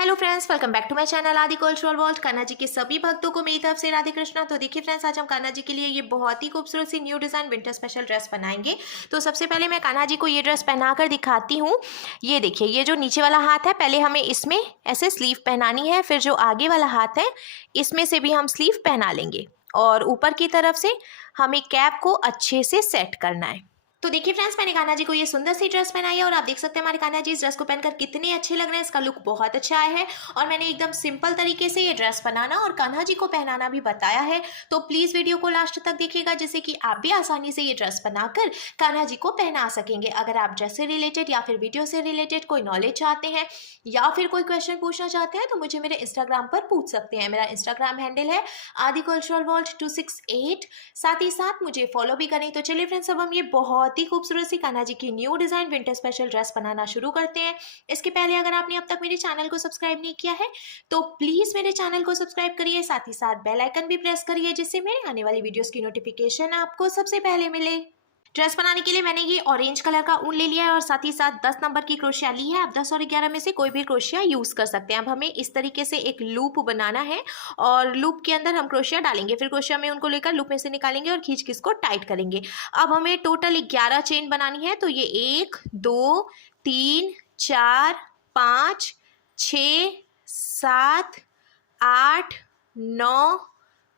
Hello friends, welcome back to my channel Aadi cultural world. Kanha ji के सभी भक्तों को मेरी तरफ से राधे कृष्णा। तो देखिए फ्रेंड्स, आज हम कान्हा जी के लिए ये बहुत ही खूबसूरत सी new design winter special dress बनाएंगे। तो सबसे पहले मैं कान्हा जी को ये ड्रेस पहनाकर दिखाती हूँ। ये देखिए, ये जो नीचे वाला हाथ है, पहले हमें इसमें ऐसे स्लीव पहनानी है, फिर जो आगे वाला हाथ है इसमें से भी हम स्लीव पहना लेंगे और ऊपर की तरफ से हमें कैप को अच्छे से सेट करना है। तो देखिए फ्रेंड्स, मैंने कान्हा जी को ये सुंदर सी ड्रेस पहनाई है और आप देख सकते हैं हमारे कान्हा जी इस ड्रेस को पहनकर कितने अच्छे लग रहे हैं। इसका लुक बहुत अच्छा आया है और मैंने एकदम सिंपल तरीके से ये ड्रेस बनाना और कान्हा जी को पहनाना भी बताया है। तो प्लीज़ वीडियो को लास्ट तक देखिएगा, जिससे कि आप भी आसानी से ये ड्रेस बनाकर कान्हा जी को पहना सकेंगे। अगर आप ड्रेस से रिलेटेड या फिर वीडियो से रिलेटेड कोई नॉलेज चाहते हैं या फिर कोई क्वेश्चन पूछना चाहते हैं तो मुझे मेरे इंस्टाग्राम पर पूछ सकते हैं। मेरा इंस्टाग्राम हैंडल है आदि कल्चरल वर्ल्ड 268। साथ ही साथ मुझे फॉलो भी करें। तो चलिए फ्रेंड्स, अब हम ये बहुत ही खूबसूरत सी कान्हा जी की new design winter special dress बनाना शुरू करते हैं। इसके पहले अगर आपने अब तक मेरे चैनल को सब्सक्राइब नहीं किया है तो प्लीज मेरे चैनल को सब्सक्राइब करिए, साथ ही साथ बेल आइकन भी प्रेस करिए, जिससे मेरे आने वाली वीडियोस की नोटिफिकेशन आपको सबसे पहले मिले। ड्रेस बनाने के लिए मैंने ये ऑरेंज कलर का ऊन ले लिया है और साथ ही साथ 10 नंबर की क्रोशिया ली है। आप 10 और 11 में से कोई भी क्रोशिया यूज कर सकते हैं। अब हमें इस तरीके से एक लूप बनाना है और लूप के अंदर हम क्रोशिया डालेंगे, फिर क्रोशिया में उनको लेकर लूप में से निकालेंगे और खींच खींच को टाइट करेंगे। अब हमें टोटल 11 चेन बनानी है। तो ये 1 2 3 4 5 6 7 8 9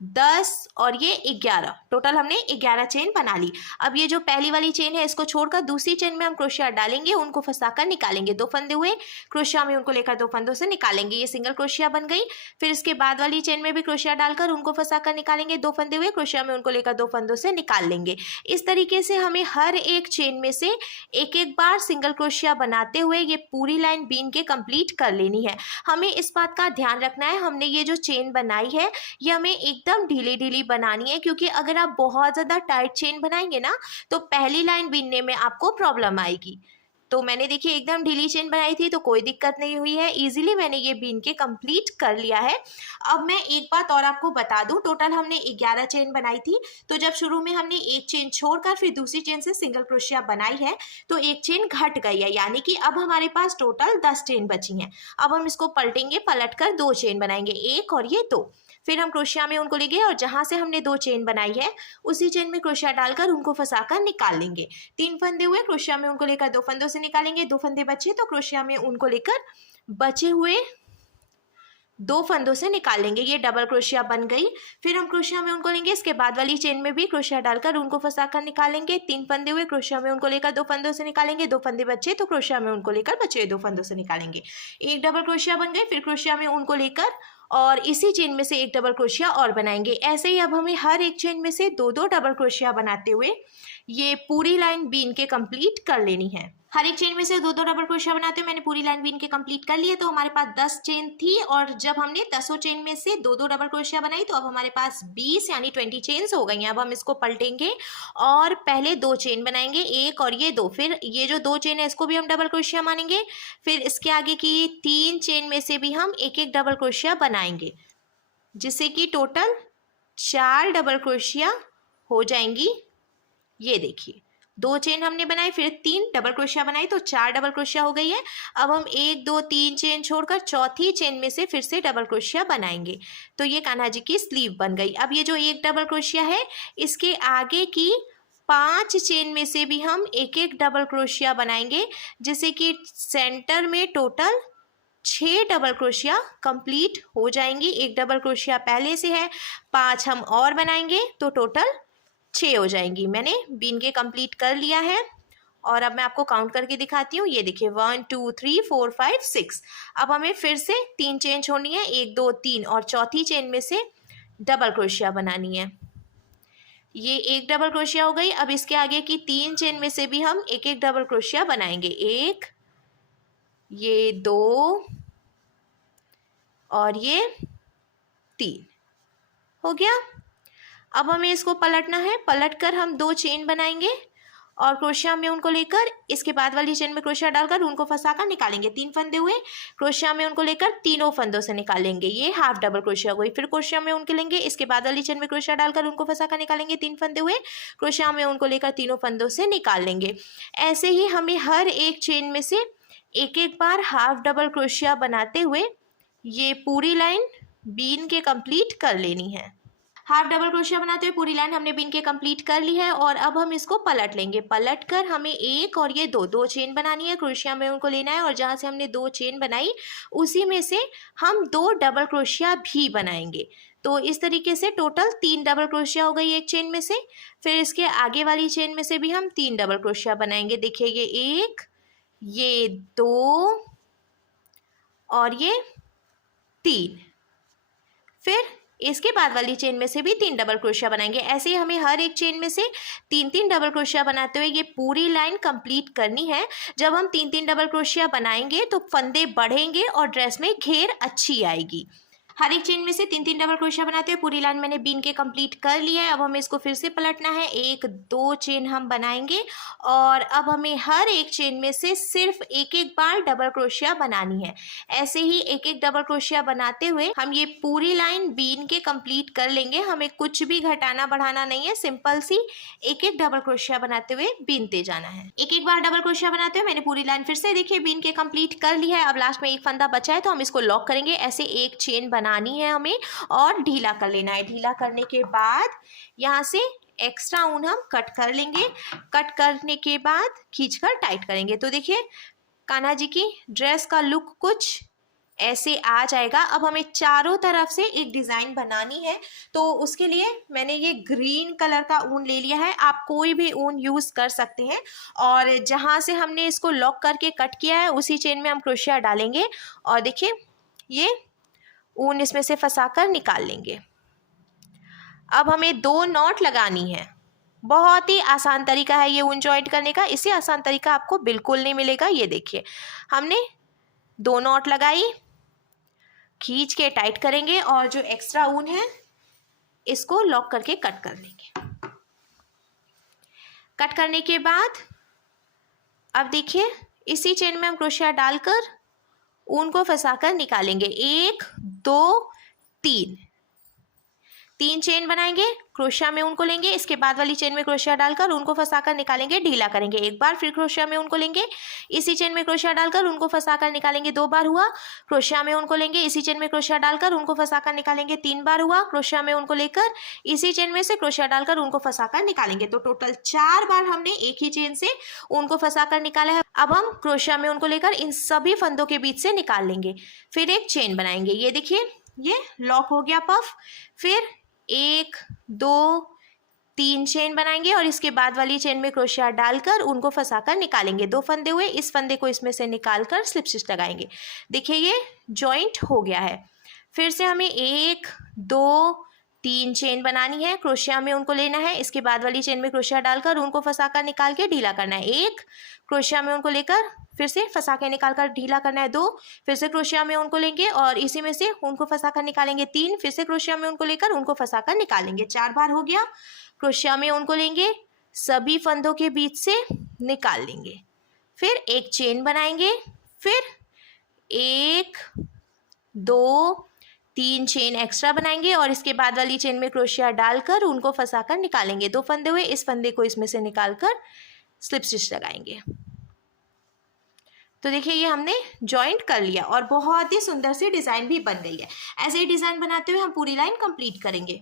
10 और ये 11, टोटल हमने 11 चेन बना ली। अब ये जो पहली वाली चेन है इसको छोड़कर दूसरी चेन में हम क्रोशिया डालेंगे, उनको फंसाकर निकालेंगे। 2 फंदे हुए, क्रोशिया में उनको लेकर 2 फंदों से निकालेंगे, ये सिंगल क्रोशिया बन गई। फिर इसके बाद वाली चेन में भी क्रोशिया डालकर उनको फंसाकर निकालेंगे, 2 फंदे हुए, क्रोशिया में उनको लेकर 2 फंदों से निकाल लेंगे। इस तरीके से हमें हर एक चेन में से एक एक बार सिंगल क्रोशिया बनाते हुए ये पूरी लाइन बीन के कंप्लीट कर लेनी है। हमें इस बात का ध्यान रखना है, हमने ये जो चेन बनाई है ये हमें एकदम ढीली ढीली बनानी है, क्योंकि अगर आप बहुत ज़्यादा टाइट चेन बनाएंगे ना तो पहली लाइन बीनने में आपको प्रॉब्लम आएगी। तो मैंने देखिए एकदम ढीली चेन बनाई थी तो कोई दिक्कत नहीं हुई है, इजीली मैंने ये बीन के कंप्लीट कर लिया है। अब मैं एक बात और आपको बता दूं, टोटल हमने 11 चेन बनाई थी। तो जब शुरू में हमने एक चेन छोड़कर फिर दूसरी चेन से सिंगल क्रोशिया बनाई है तो एक चेन घट गई है, यानी कि अब हमारे पास टोटल 10 चेन बची हैं। अब हम इसको पलटेंगे, पलट कर 2 चेन बनाएंगे, 1 और ये 2। फिर हम क्रोशिया में उनको लेंगे और जहां से हमने 2 चेन बनाई है उसी चेन में क्रोशिया डालकर उनको फंसाकर निकाल लेंगे। 3 फंदे हुए, क्रोशिया में उनको लेकर 2 फंदों से निकालेंगे, 2 फंदे बचे तो क्रोशिया में उनको लेकर बचे हुए 2 फंदों से निकाल लेंगे, ये डबल क्रोशिया बन गई। फिर हम क्रोशिया में उनको लेंगे, इसके बाद वाली चेन में भी क्रोशिया डालकर उनको फंसाकर निकालेंगे। 3 फंदे हुए, क्रोशिया में उनको लेकर 2 फंदों से निकालेंगे, 2 फंदे बचे तो क्रोशिया में उनको लेकर बचे 2 फंदों से निकालेंगे, एक डबल क्रोशिया बन गई। फिर क्रोशिया में उनको लेकर और इसी चेन में से एक डबल क्रोशिया और बनाएंगे। ऐसे ही अब हमें हर एक चेन में से 2-2 डबल क्रोशिया बनाते हुए ये पूरी लाइन बीन के कंप्लीट कर लेनी है। हर एक चेन में से 2-2 डबल क्रोशिया बनाते हुए मैंने पूरी लाइन बीन के कंप्लीट कर लिए। तो हमारे पास 10 चेन थी और जब हमने 10 चेन में से 2-2 डबल क्रोशिया बनाई तो अब हमारे पास 20 यानी 20 चेन्स हो गई हैं। अब हम इसको पलटेंगे और पहले 2 चेन बनाएंगे, 1 और ये 2। फिर ये जो 2 चेन है इसको भी हम डबल क्रोशिया मानेंगे। फिर इसके आगे की 3 चेन में से भी हम एक एक डबल क्रोशिया बनाएंगे, जिससे कि टोटल 4 डबल क्रोशिया हो जाएंगी। ये देखिए, 2 चेन हमने बनाई, फिर 3 डबल क्रोशिया बनाई तो 4 डबल क्रोशिया हो गई है। अब हम 1 2 3 चेन छोड़कर चौथी चेन में से फिर से डबल क्रोशिया बनाएंगे। तो ये कान्हा जी की स्लीव बन गई। अब ये जो एक डबल क्रोशिया है इसके आगे की 5 चेन में से भी हम एक एक डबल क्रोशिया बनाएंगे, जिससे कि सेंटर में टोटल 6 डबल क्रोशिया कंप्लीट हो जाएंगी। एक डबल क्रोशिया पहले से है, 5 हम और बनाएंगे तो टोटल 6 हो जाएंगी। मैंने बीन के कंप्लीट कर लिया है और अब मैं आपको काउंट करके दिखाती हूँ। ये देखिए 1 2 3 4 5 6। अब हमें फिर से 3 चेन छोड़नी है, 1 2 3, और चौथी चेन में से डबल क्रोशिया बनानी है। ये एक डबल क्रोशिया हो गई। अब इसके आगे की 3 चेन में से भी हम एक एक डबल क्रोशिया बनाएंगे, 1, ये 2 और ये 3 हो गया। अब हमें इसको पलटना है, पलटकर हम 2 चेन बनाएंगे और क्रोशिया में उनको लेकर इसके बाद वाली चेन में क्रोशिया डालकर उनको फंसाकर निकालेंगे। 3 फंदे हुए, क्रोशिया में उनको लेकर तीनों फंदों से निकालेंगे, ये हाफ डबल क्रोशिया हुई। फिर क्रोशिया में उनके लेंगे, इसके बाद वाली चेन में क्रोशिया डालकर उनको फंसाकर निकालेंगे। 3 फंदे हुए, क्रोशिया में उनको लेकर तीनों फंदों से निकाल लेंगे। ऐसे ही हमें हर एक चेन में से एक एक बार हाफ डबल क्रोशिया बनाते हुए ये पूरी लाइन बीन के कंप्लीट कर लेनी है। हाफ डबल क्रोशिया बनाते हुए पूरी लाइन हमने बीन के कंप्लीट कर ली है और अब हम इसको पलट लेंगे। पलट कर हमें एक और ये दो चेन बनानी है, क्रोशिया में उनको लेना है और जहाँ से हमने 2 चेन बनाई उसी में से हम 2 डबल क्रोशिया भी बनाएंगे। तो इस तरीके से टोटल 3 डबल क्रोशिया हो गई एक चेन में से। फिर इसके आगे वाली चेन में से भी हम 3 डबल क्रोशिया बनाएंगे। देखिए ये 1, ये 2 और ये 3। फिर इसके बाद वाली चेन में से भी 3 डबल क्रोशिया बनाएंगे। ऐसे ही हमें हर एक चेन में से 3-3 डबल क्रोशिया बनाते हुए ये पूरी लाइन कंप्लीट करनी है। जब हम 3-3 डबल क्रोशिया बनाएंगे तो फंदे बढ़ेंगे और ड्रेस में घेर अच्छी आएगी। हर एक चेन में से 3-3 डबल क्रोशिया बनाते हुए पूरी लाइन मैंने बीन के कंप्लीट कर लिया है। अब हमें इसको फिर से पलटना है, 1-2 चेन हम बनाएंगे और अब हमें हर एक चेन में से सिर्फ एक बार डबल क्रोशिया बनानी है। ऐसे ही एक डबल क्रोशिया बनाते हुए हम ये पूरी लाइन बीन के कंप्लीट कर लेंगे। हमें कुछ भी घटाना बढ़ाना नहीं है, सिंपल सी एक डबल क्रोशिया बनाते हुए बीनते जाना है। एक बार डबल क्रोशिया बनाते हुए मैंने पूरी लाइन फिर से देखिए बीन के कंप्लीट कर ली है। अब लास्ट में एक फंदा बचा है तो हम इसको लॉक करेंगे। ऐसे एक चेन बनानी है हमें और ढीला कर लेना है। ढीला करने के बाद यहाँ से एक्स्ट्रा ऊन हम कट कर लेंगे। कट करने के बाद खींचकर टाइट करेंगे। तो देखिए कान्हा जी की ड्रेस का लुक कुछ ऐसे आ जाएगा। अब हमें चारों तरफ से एक डिज़ाइन बनानी है तो उसके लिए मैंने ये ग्रीन कलर का ऊन ले लिया है। आप कोई भी ऊन यूज़ कर सकते हैं और जहाँ से हमने इसको लॉक करके कट किया है उसी चेन में हम क्रोशिया डालेंगे और देखिए ये ऊन इसमें से फंसाकर निकाल लेंगे। अब हमें 2 नॉट लगानी है। बहुत ही आसान तरीका है ये ऊन जॉइंट करने का, इससे आसान तरीका आपको बिल्कुल नहीं मिलेगा। ये देखिए हमने 2 नॉट लगाई, खींच के टाइट करेंगे और जो एक्स्ट्रा ऊन है इसको लॉक करके कट कर लेंगे। कट करने के बाद अब देखिए इसी चेन में हम क्रोशिया डालकर ऊन को फंसाकर निकालेंगे। 1 2 3 चेन बनाएंगे, क्रोशिया में ऊन को लेंगे, इसके बाद वाली चेन में क्रोशिया डालकर ऊन को फंसाकर निकालेंगे, ढीला करेंगे एक बार, फिर क्रोशिया में ऊन को लेंगे, इसी चेन में क्रोशिया डालकर ऊन को फंसाकर निकालेंगे 2 बार हुआ, क्रोशिया में ऊन को लेंगे, इसी चेन में क्रोशिया डालकर ऊन को फंसाकर निकालेंगे 3 बार हुआ, क्रोशिया में ऊन को लेकर इसी चेन में से क्रोशिया डालकर ऊन को फंसाकर निकालेंगे। तो टोटल 4 बार हमने एक ही चेन से ऊन को फंसाकर निकाला है। अब हम क्रोशिया में ऊन को लेकर इन सभी फंदों के बीच से निकाल लेंगे, फिर एक चेन बनाएंगे। ये देखिए ये लॉक हो गया पफ। फिर 1 2 3 चेन बनाएंगे और इसके बाद वाली चेन में क्रोशिया डालकर उनको फंसाकर निकालेंगे। 2 फंदे हुए, इस फंदे को इसमें से निकालकर स्लिप स्टिच लगाएंगे। देखिए ये जॉइंट हो गया है। फिर से हमें 1 2 3 चेन बनानी है, क्रोशिया में उनको लेना है, इसके बाद वाली चेन में क्रोशिया डालकर उनको फंसाकर निकाल के ढीला करना है। 1 क्रोशिया में उनको लेकर फिर से फंसा के निकालकर ढीला करना है। 2 फिर से क्रोशिया में उनको लेंगे और इसी में से उनको फंसाकर निकालेंगे। 3 फिर से क्रोशिया में उनको लेकर उनको फंसाकर निकालेंगे। 4 बार हो गया। क्रोशिया में उनको लेंगे, सभी फंदों के बीच से निकाल लेंगे, फिर एक चेन बनाएंगे, फिर 1 2 3 चेन एक्स्ट्रा बनाएंगे और इसके बाद वाली चेन में क्रोशिया डालकर उनको फंसाकर निकालेंगे। 2 फंदे हुए, इस फंदे को इसमें से निकालकर स्लिप स्टिच लगाएंगे। तो देखिए ये हमने जॉइंट कर लिया और बहुत ही सुंदर सी डिज़ाइन भी बन गई है। ऐसे ही डिज़ाइन बनाते हुए हम पूरी लाइन कंप्लीट करेंगे।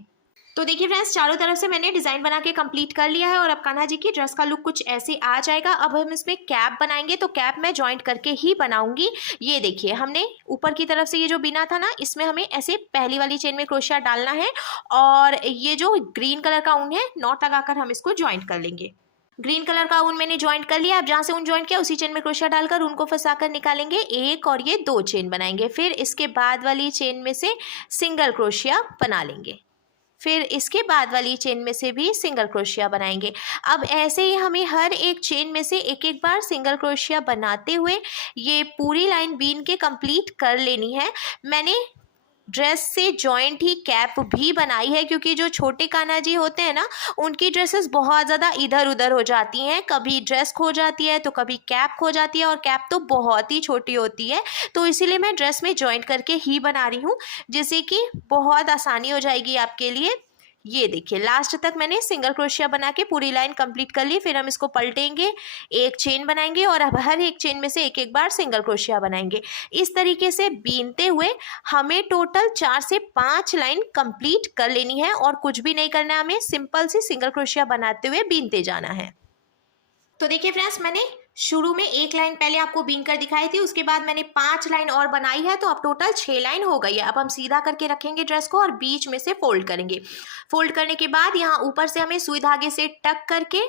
तो देखिए फ्रेंड्स, चारों तरफ से मैंने डिज़ाइन बना के कंप्लीट कर लिया है और अब कान्हा जी की ड्रेस का लुक कुछ ऐसे आ जाएगा। अब हम इसमें कैप बनाएंगे, तो कैप मैं जॉइंट करके ही बनाऊंगी। ये देखिए हमने ऊपर की तरफ से ये जो बिना था ना, इसमें हमें ऐसे पहली वाली चेन में क्रोशिया डालना है और ये जो ग्रीन कलर का ऊन है, नॉट लगाकर हम इसको जॉइंट कर लेंगे। ग्रीन कलर का ऊन मैंने ज्वाइंट कर लिया। अब जहाँ से ऊन ज्वाइंट किया उसी चेन में क्रोशिया डालकर ऊन को फंसाकर निकालेंगे 1 और ये 2 चेन बनाएंगे। फिर इसके बाद वाली चेन में से सिंगल क्रोशिया बना लेंगे, फिर इसके बाद वाली चेन में से भी सिंगल क्रोशिया बनाएंगे। अब ऐसे ही हमें हर एक चेन में से एक एक बार सिंगल क्रोशिया बनाते हुए ये पूरी लाइन बीन के कंप्लीट कर लेनी है। मैंने ड्रेस से जॉइंट ही कैप भी बनाई है, क्योंकि जो छोटे कान्हा जी होते हैं ना, उनकी ड्रेसेस बहुत ज़्यादा इधर उधर हो जाती हैं। कभी ड्रेस खो जाती है तो कभी कैप खो जाती है और कैप तो बहुत ही छोटी होती है। तो इसीलिए मैं ड्रेस में जॉइंट करके ही बना रही हूँ, जिससे कि बहुत आसानी हो जाएगी आपके लिए। ये देखिए लास्ट तक मैंने सिंगल क्रोशिया बना के पूरी लाइन कंप्लीट कर ली। फिर हम इसको पलटेंगे, एक चेन बनाएंगे और अब हर एक चेन में से एक एक बार सिंगल क्रोशिया बनाएंगे। इस तरीके से बीनते हुए हमें टोटल 4 से 5 लाइन कंप्लीट कर लेनी है और कुछ भी नहीं करना है, हमें सिंपल सी सिंगल क्रोशिया बनाते हुए बीनते जाना है। तो देखिए फ्रेंड्स, मैंने शुरू में एक लाइन पहले आपको बीन कर दिखाई थी, उसके बाद मैंने 5 लाइन और बनाई है, तो अब टोटल 6 लाइन हो गई है। अब हम सीधा करके रखेंगे ड्रेस को और बीच में से फोल्ड करेंगे। फोल्ड करने के बाद यहाँ ऊपर से हमें सुई धागे से टक करके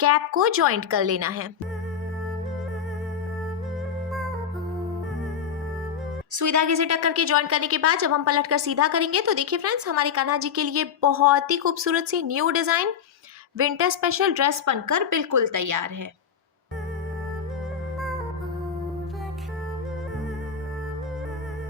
कैप को जॉइंट कर लेना है। सुई धागे से टक करके जॉइंट करने के बाद जब हम पलट कर सीधा करेंगे तो देखिए फ्रेंड्स, हमारे कान्हा जी के लिए बहुत ही खूबसूरत सी new design winter special dress बनकर बिल्कुल तैयार है।